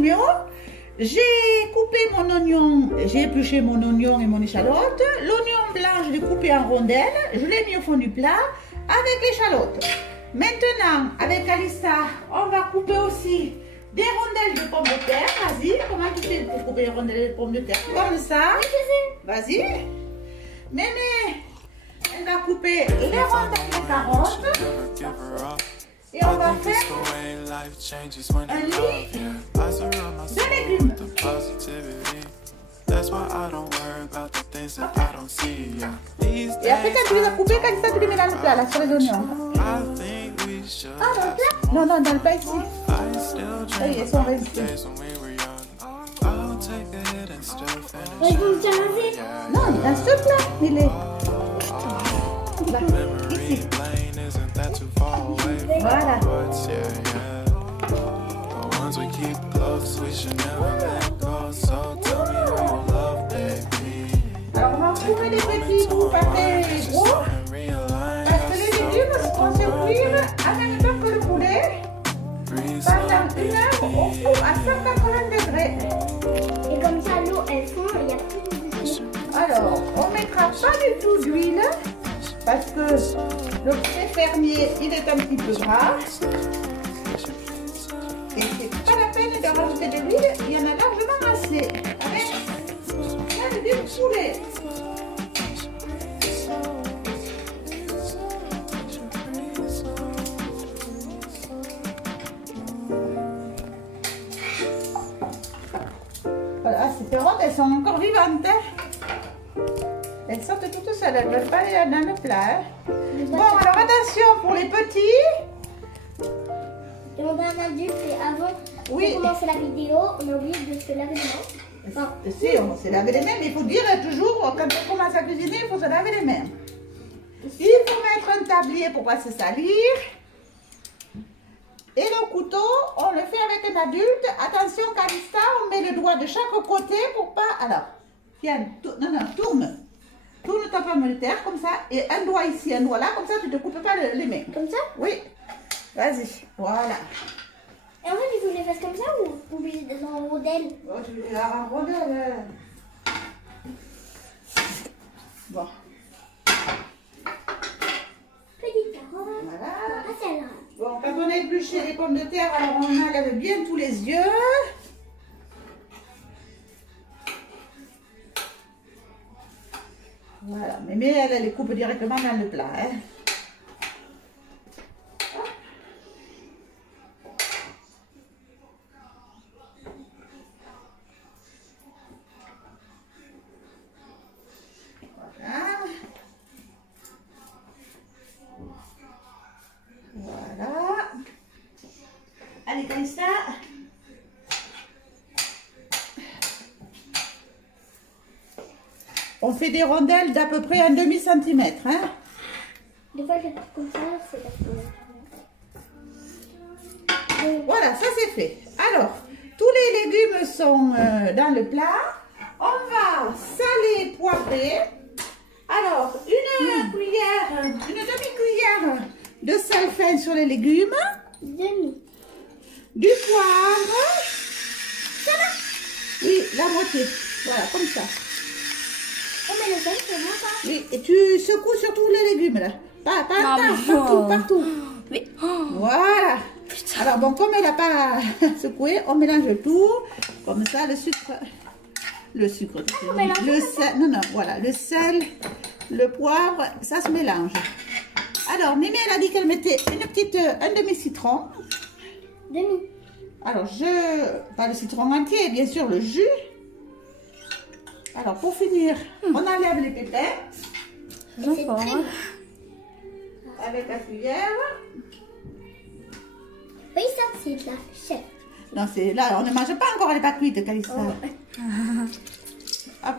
Timéo. J'ai coupé mon oignon, j'ai épluché mon oignon et mon échalote. L'oignon blanc, je l'ai coupé en rondelles. Je l'ai mis au fond du plat avec l'échalote. Maintenant, avec Calista, on va couper aussi des rondelles de pommes de terre. Vas-y, comment tu fais pour couper les rondelles de pommes de terre? Comme ça. Vas-y. Mémé, elle va couper les rondelles de carottes. Et on va faire un lit de légumes. Et après, quand tu les as coupés, quand ça, tu les mets dans le plat, là, sur les oignons. Ah, dans le plat? Non, non, dans le plat ici. Et ils sont restés. Ils vont me raser. Non, dans ce plat, il est là, ici. Voilà. Alors, on va couper des petits bouts, pas très gros. Parce que les légumes vont se cuire en même temps que le poulet pendant 1 heure au four à 180 degrés. Et comme ça, l'eau, elle fond, il n'y a plus de soucis. Alors, on ne mettra pas du tout d'huile parce que le poulet fermier, il est un petit peu gras. Et c'est pas la peine de rajouter de l'huile, il y en a largement assez. Avec plein de poulet. Voilà, ces carottes, elles sont encore vivantes. Hein. Elles sortent toutes seules, elles ne veulent pas aller dans le plat. Hein. Bon, alors attention pour les petits. Et on a un adulte et avant Oui. de commencer la vidéo, on a oublié de se laver les mains. Enfin, Si, on s'est lavé les mains, mais il faut dire toujours, quand on commence à cuisiner, il faut se laver les mains. Il faut mettre un tablier pour ne pas se salir. Et le couteau, on le fait avec un adulte. Attention, Calista, on met le doigt de chaque côté pour pas... Alors, viens, non, tourne. Tourne ta pomme de terre comme ça. Et un doigt ici, un doigt là, comme ça, tu ne te coupes pas les mains. comme ça. Oui, vas-y, voilà. Et en fait, il faut que je les fasse comme ça ou obligé d'être en rondelle? Oh, tu veux la en rondelle. Bon, Petite carotte. voilà. Ah, celle-là. Bon, quand on a épluché les pommes de terre, alors on enlève bien tous les yeux. Voilà, mais elle les coupe directement dans le plat. Hein. Voilà. Allez, Calista. On fait des rondelles d'à peu près 1/2 centimètre. Hein. Des fois, je fais comme ça, c'est parce que... Voilà, ça c'est fait. Alors, tous les légumes sont dans le plat. On va saler, poivrer. Alors, une cuillère, une demi-cuillère de sel fin sur les légumes. Demi. Du poivre. Ça là. Oui, la moitié. Voilà, comme ça. On met le sel, c'est bon ça? Oui, et tu secoues sur tous les légumes là. Partout. Mais, Voilà. Alors bon, comme elle n'a pas secoué, on mélange tout. Comme ça, le sucre. Le sel. Non, voilà. Le sel, le poivre, ça se mélange. Alors, Mémé, elle a dit qu'elle mettait un demi-citron. Demi. Alors, pas le citron entier, bien sûr, le jus. Alors, pour finir, on enlève les pépins C'est fort, très hein. avec la cuillère. Oui, ça, c'est de la chef. Non, c'est là, on ne mange pas encore, elle n'est pas cuite, Calista. Oh. Hop.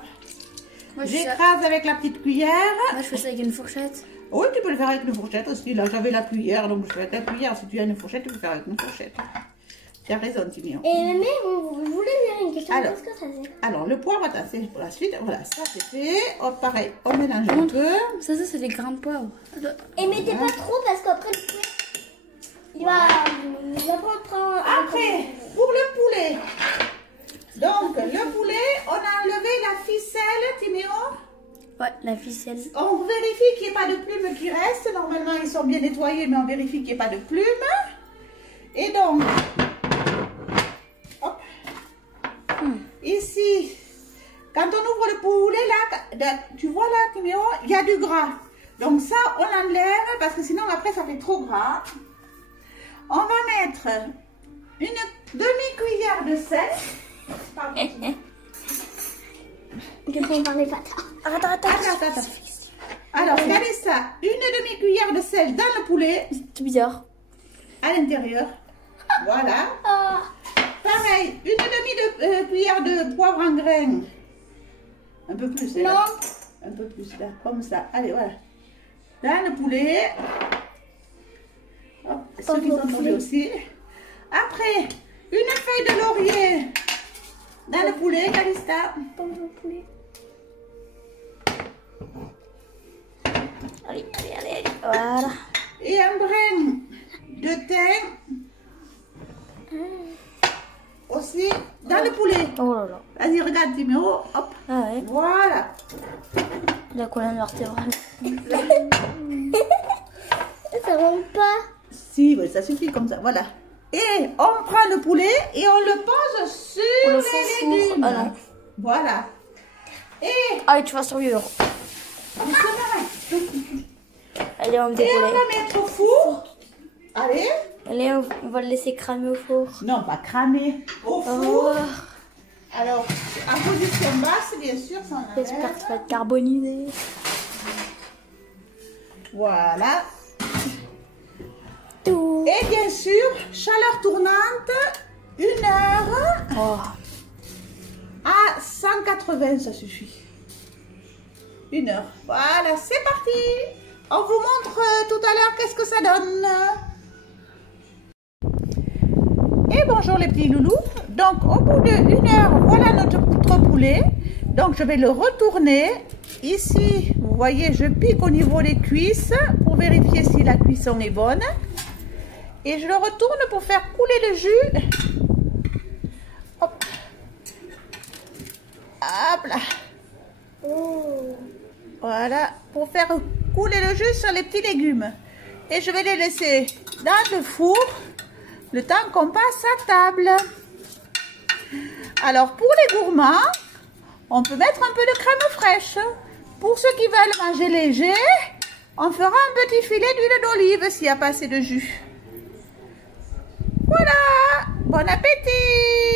Moi, je fais ça- J'écrase avec la petite cuillère. moi, je fais ça avec une fourchette. Oui, tu peux le faire avec une fourchette aussi. Là, j'avais la cuillère, donc je fais avec la cuillère. Si tu as une fourchette, tu peux le faire avec une fourchette. Tu as raison, Timéo. Et mais vous voulez me dire une question? Alors. Qu'est-ce que ça fait? Alors, le poivre, attends, c'est pour la suite. Voilà, ça c'est fait. Hop, pareil, on mélange un peu. Ça, c'est des grains de poivre. Et mettez pas trop parce qu'après le poulet, Il va prendre. Après, pour le poulet. Donc, le poulet, on a enlevé la ficelle, Timéo. Ouais, la ficelle. On vérifie qu'il n'y ait pas de plumes qui restent. Normalement, ils sont bien nettoyés, mais on vérifie qu'il n'y ait pas de plumes. Et donc, hop, ici, quand on ouvre le poulet, là, tu vois là, Timéo, il y a du gras. Donc ça, on enlève parce que sinon, après, ça fait trop gras. On va mettre une demi-cuillère de sel. Pardon. Je peux parler pas tard. Attends. Alors, regardez ça. Une demi-cuillère de sel dans le poulet. C'est bizarre. À l'intérieur. Voilà. Pareil, une demi-cuillère de poivre en grain. Un peu plus. Non. Là. Un peu plus, là. Comme ça. Allez, voilà. Dans le poulet. Hop, ceux qui sont tombés aussi. Après, une feuille de laurier. Dans le poulet, Calista. Allez. Voilà. Et un brin de thym. Aussi dans le poulet. Oh là là. Vas-y, regarde, Timéo. Hop. Ah ouais. Voilà. La colonne vertébrale. Ça rentre pas. Si, oui, ça suffit comme ça. Voilà. Et on prend le poulet et on le pose sur les légumes. Ah non. Voilà. Et Allez, tu vas survivre. Allez, on me on décolle. va mettre au four. Allez. Allez, on va le laisser cramer au four. Non, pas cramer. Au four. Oh, Alors, en position basse, bien sûr, sans j'espère que ça va être carbonisé. Voilà. Tout. Et bien sûr, chaleur tournante, 1 heure Oh. à 180, ça suffit. 1 heure. Voilà, c'est parti. On vous montre tout à l'heure qu'est-ce que ça donne. Et bonjour les petits loulous. Donc au bout de 1 heure, voilà notre poulet. Donc je vais le retourner. Ici, vous voyez, je pique au niveau des cuisses pour vérifier si la cuisson est bonne. Et je le retourne pour faire couler le jus. Hop. Hop là. Oh. Voilà, pour faire couler le jus sur les petits légumes. Et je vais les laisser dans le four le temps qu'on passe à table. Alors pour les gourmands, on peut mettre un peu de crème fraîche. Pour ceux qui veulent manger léger, on fera un petit filet d'huile d'olive s'il n'y a pas assez de jus. Voilà, bon appétit!